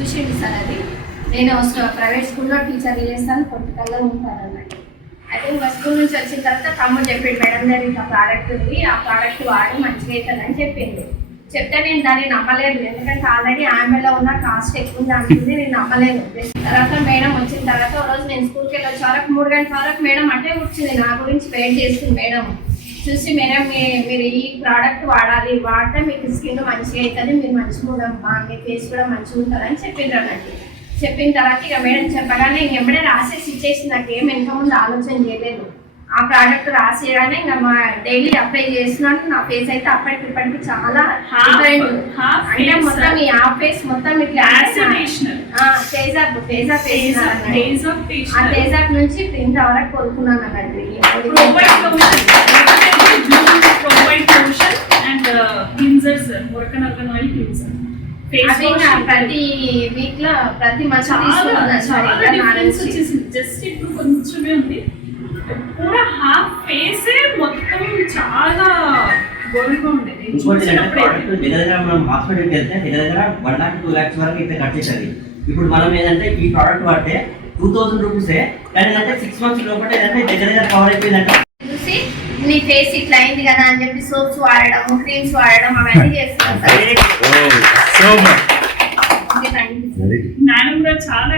చూసిండు సార్ అది. నేను స్ట- ప్రైవేట్ స్కూల్లో టీచర్ చేస్తాను పొలిటికల్లో ఉంటాను అన్నట్టు అయితే మా స్కూల్ నుంచి వచ్చిన తర్వాత తమ్ముడు చెప్పిండు మేడం దగ్గర ఇంకా ప్రోడక్ట్ ఉంది ఆ ప్రోడక్ట్ వాడి మంచిగా అవుతుందని చెప్పింది చెప్తే నేను దాన్ని నమ్మలేదు ఎందుకంటే ఆల్రెడీ ఆమెలో ఉన్న కాస్ట్ ఎక్కువ ఉంది నేను నమ్మలేదు. తర్వాత మేడం వచ్చిన తర్వాత ఒక రోజు నేను స్కూల్కి వెళ్ళి వచ్చే వరకు మూడు గంటల వరకు మేడం అంటే కూర్చుంది. నా గురించి వెయిట్ చేస్తుంది మేడం. చూసి మేడం మీరు ఈ ప్రోడక్ట్ వాడాలి వాడితే మీకు స్కిన్ మంచిగా అవుతుంది మీరు మంచిగా ఉండమ్మా మీ ఫేస్ కూడా మంచిగా ఉంటుంది అని చెప్పిండ్రు అన్నట్టు. చెప్పిన తర్వాత ఇక మేడం చెప్పగానే ఇంక ఎమ్మడే రాసేసి ఇచ్చేసి నాకు ఏం వెనక ముందు ఆలోచన చేయలేదు. ఆ ప్రోడక్ట్ రాసేయగానే ఇంకా మా డైలీ అప్లై చేస్తున్నాను నా ఫేస్ అయితే అప్పటికి ఇప్పటికి చాలా అంటే మొత్తం ఈ ఆ ఫేస్ మొత్తం ఇట్లా days of ఆ నుంచి ఇప్పుడు ఇంతవరకు కోరుకున్నాను అన్నట్టు. Cleanser, sir. Moroccan argan oil cleanser. Face అవి wash. నా ప్రతి వీక్లో ప్రతి వచ్చేసింది జస్ట్ ఇప్పుడు కొంచెమే ఉంది కూడా హాఫ్ ఫేస్ మొత్తం చాలా ఉండేది హాస్పిటల్కి వెళ్తే దగ్గర దగ్గర వన్ లాక్ టూ లాక్స్ వరకు అయితే ఇప్పుడు మనం ఏంటంటే ఈ ప్రోడక్ట్ వాడితే టూ థౌసండ్ రూపీసే కానీ ఏంటంటే సిక్స్ మంత్స్ లోపల ఏంటంటే దగ్గర దగ్గర కవర్ అయిపోయిందంటే నీ ఫేస్ ఇట్లా అయింది కదా అని చెప్పి సోప్స్ వాడడం క్రీమ్స్ వాడడం అవన్నీ చేస్తున్నాను సార్. మేడం కూడా చాలా